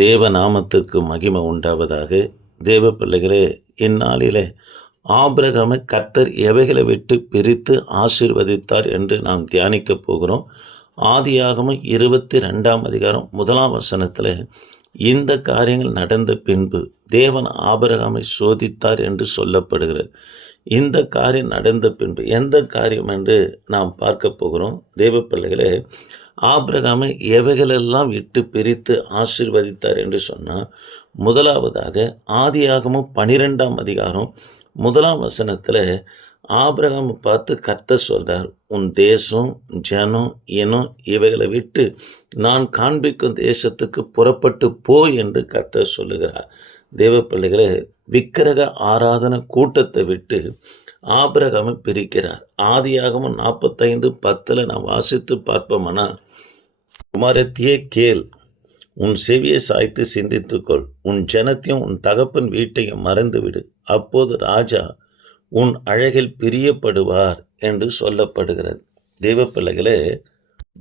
தேவ நாமத்திற்கு மகிமை உண்டாவதாக. தேவ பிள்ளைகளே, இந்நாளிலே ஆபிரகாமை கர்த்தர் எவைகளை விட்டு பிரித்து ஆசீர்வதித்தார் என்று நாம் தியானிக்கப் போகிறோம். ஆதியாகமம் 22ஆம் அதிகாரம் 1ஆம் வசனத்தில் இந்த காரியங்கள் நடந்த பின்பு தேவன் ஆபிரகாமை சோதித்தார் என்று சொல்லப்படுகிறது. இந்த காரியம் நடந்த பின்பு எந்த காரியம் என்று நாம் பார்க்க போகிறோம். தேவ பிள்ளைகளே, ஆபிரகாமை எவைகளெல்லாம் விட்டு பிரித்து ஆசீர்வதித்தார் என்று சொன்னால், முதலாவதாக ஆதியாகமம் 12ஆம் அதிகாரம் 1ஆம் வசனத்தில் ஆபிரகாமை பார்த்து கர்த்தர் சொல்றார், உன் தேசம், ஜனம், இனம் இவைகளை விட்டு நான் காண்பிக்கும் தேசத்துக்கு புறப்பட்டு போ என்று கர்த்தர் சொல்லுகிறார். தேவ பிள்ளைகளே, விக்கிரக ஆராதனை கூட்டத்தை விட்டு ஆபிரகாமை பிரிக்கிறார். ஆதியாகமம் 45:10 நாம் வாசித்து பார்ப்போம்னா, குமாரத்தியே கேள், உன் செவியை சாய்த்து சிந்தித்துக்கொள், உன் ஜனத்தையும் உன் தகப்பன் வீட்டையும் மறந்துவிடு, அப்போது ராஜா உன் அழகில் பிரியப்படுவார் என்று சொல்லப்படுகிறது. தேவ பிள்ளைகளே,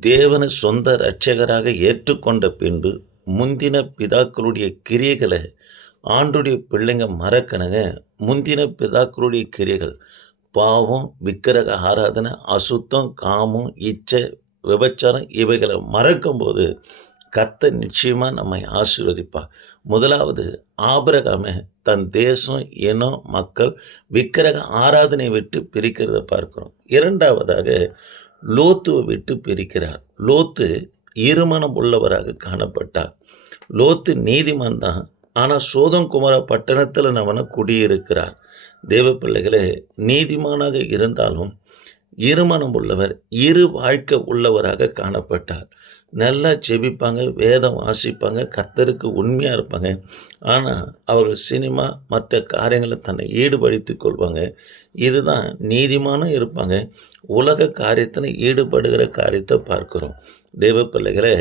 தேவனை சொந்த இரட்சகராக ஏற்றுக்கொண்ட பின்பு முந்தின பிதாக்களுடைய கிரியைகளை ஆண்டுடைய பிள்ளைங்க மறக்கணுங்க. முந்தின பிதாக்களுடைய கிரியைகள் பாவம், விக்கிரக ஆராதனை, அசுத்தம், காமம், இச்சை, விபச்சாரம் இவைகளை மறக்கும்போது கர்த்தர் நிச்சயமாக நம்மை ஆசீர்வதிப்பார். முதலாவது, ஆபிரகாமை தன் தேசம், இனம், மக்கள் விக்கிரக ஆராதனை விட்டு பிரிக்கிறத பார்க்கிறோம். இரண்டாவதாக லோத்துவை விட்டு பிரிக்கிறார். லோத்து இருமனம் உள்ளவராக காணப்பட்டார். லோத்து நீதிமான் தான், ஆனால் சோதம் குமார பட்டணத்தில் நம்மன குடியிருக்கிறார். தேவ பிள்ளைகளே, நீதிமானாக இருந்தாலும் இருமனம் உள்ளவர், இரு வாழ்க்கை உள்ளவராக காணப்பட்டார். நல்லா ஜெபிப்பாங்க, வேதம் வாசிப்பாங்க, கர்த்தருக்கு உண்மையாக இருப்பாங்க. ஆனால் அவர்கள் சினிமா மற்ற காரியங்களை தன்னை ஈடுபடுத்தி கொள்வாங்க. இதுதான் நீதிமானும் இருப்பாங்க. உலக காரியத்தில் ஈடுபடுகிற காரியத்தை பார்க்கிறோம். தேவ பிள்ளைகளே,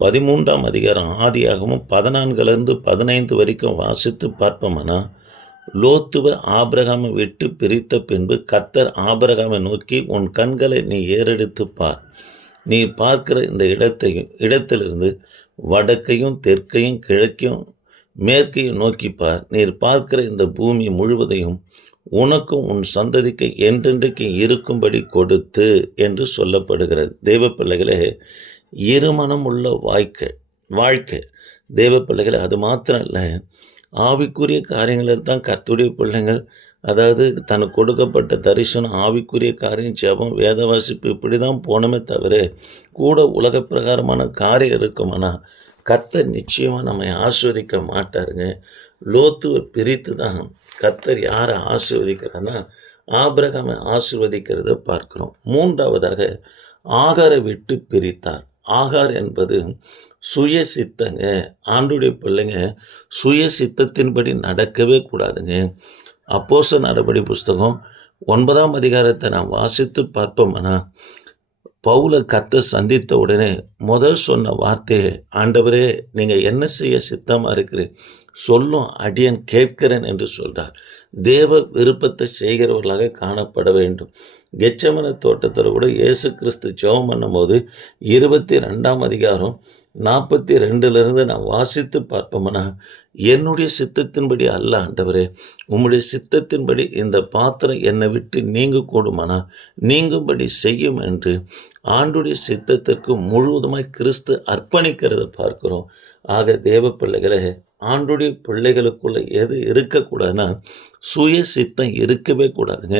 13ஆம் அதிகாரம் ஆதியாகமும் 14 15 வரைக்கும் வாசித்து பார்ப்போம்னா, லோத்துவை ஆபிரகாமை விட்டு பிரித்த பின்பு கர்த்தர் ஆபிரகாமை நோக்கி, உன் கண்களை நீ ஏறெடுத்து பார், நீ பார்க்கிற இந்த இடத்திலிருந்து வடக்கையும் தெற்கையும் கிழக்கையும் மேற்கையும் நோக்கி பார், நீர் பார்க்கிற இந்த பூமி முழுவதையும் உனக்கும் உன் சந்ததிக்கு என்றென்றைக்கு இருக்கும்படி கொடுத்து என்று சொல்லப்படுகிறது. தெய்வ பிள்ளைகளே, இருமனம் உள்ள வாழ்க்கை தேவ பிள்ளைகளை, அது மாத்திரம் இல்லை, ஆவிக்குரிய காரியங்களில் தான் கர்த்தருடைய பிள்ளைங்கள், அதாவது தனக்கு கொடுக்கப்பட்ட தரிசனம், ஆவிக்குரிய காரியம், ஜெபம், வேத வாசிப்பு இப்படி தான் போனமே தவிர கூட உலக பிரகாரமான காரியம் இருக்குமானா கர்த்தர் நிச்சயமாக நம்மை ஆசீர்வதிக்க மாட்டாருங்க. லோத்துவை பிரித்து தான் கர்த்தர் யாரை ஆசீர்வதிக்கிறான்னா ஆபிரகாமை ஆசீர்வதிக்கிறத பார்க்கிறோம். மூன்றாவதாக ஆகாரை விட்டு பிரித்தார். ஆகார் என்பது சுய சித்தங்க. ஆண்டுடைய பிள்ளைங்க சுய சித்தத்தின்படி நடக்கவே கூடாதுங்க. அப்போஸ்தலர் நடபடி புஸ்தகம் 9ஆம் அதிகாரத்தை நாம் வாசித்து பார்ப்போம்னா, பவுலை கர்த்தர் சந்தித்த உடனே முதல் சொன்ன வார்த்தையை, ஆண்டவரே நீங்கள் என்ன செய்ய சித்தமாக இருக்கிறேன் சொல்லும், அடியன் கேட்கிறேன் என்று சொல்கிறார். தேவ விருப்பத்தை செய்கிறவர்களாக காணப்பட வேண்டும். கெச்சமன தோட்டத்தில் கூட இயேசு கிறிஸ்து ஜெபம் பண்ணும்போது 22ஆம் அதிகாரம் 42 நான் வாசித்து பார்ப்போம்னா, என்னுடைய சித்தத்தின்படி அல்ல ஆண்டவரே, உம்முடைய சித்தத்தின்படி இந்த பாத்திரம் என்னை விட்டு நீங்க கூடுமானா நீங்கும்படி செய்யும் என்று ஆண்டுடைய சித்தத்திற்கு முழுவதுமாய் கிறிஸ்து அர்ப்பணிக்கிறத பார்க்கிறோம். ஆக தேவ பிள்ளைகளே, ஆண்டுடைய பிள்ளைகளுக்குள்ள எது இருக்கக்கூடாதுன்னா சுய சித்தம் இருக்கவே கூடாதுங்க.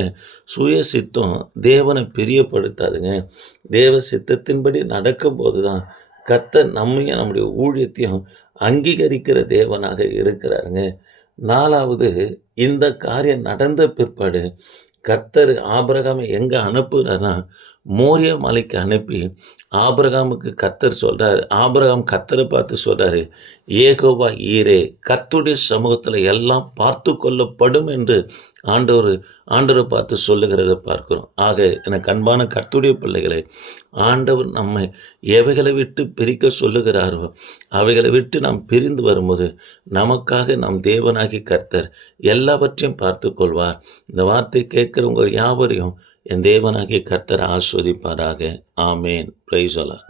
சுய சித்தம் தேவனை பிரியப்படுத்தாதுங்க. தேவ சித்தத்தின்படி நடக்கும்போது தான் கர்த்தர் நம்மையும் நம்முடைய ஊழியத்தையும் அங்கீகரிக்கிற தேவனாக இருக்கிறாருங்க. நாலாவது, இந்த காரியம் நடந்த பிற்பாடு கர்த்தர் ஆபிரகாமை எங்கே அனுப்புகிறார்னா மோரியா மலைக்கு அனுப்பி ஆபிரகாமுக்கு கர்த்தர் சொல்கிறார், ஆபிரகாம் கர்த்தரை பார்த்து சொல்கிறாரு, ஏகோவா ஈரே, கர்த்தருடைய சமூகத்தில் எல்லாம் பார்த்து கொள்ளப்படும் என்று ஆண்டவரை பார்த்து சொல்லுகிறத பார்க்கிறோம். ஆக எனக்கு அன்பான கர்த்தருடைய பிள்ளைகளை, ஆண்டவர் நம்மை எவைகளை விட்டு பிரிக்க சொல்லுகிறாரோ அவைகளை விட்டு நாம் பிரிந்து வரும்போது நமக்காக நம் தேவனாகி கர்த்தர் எல்லாவற்றையும் பார்த்து கொள்வார். இந்த வார்த்தை கேட்கிற உங்கள் யாவரையும் என் தேவனாகிய கர்த்தர் ஆஸ்வதிப்பாராக. ஆமேன். Praise the Lord.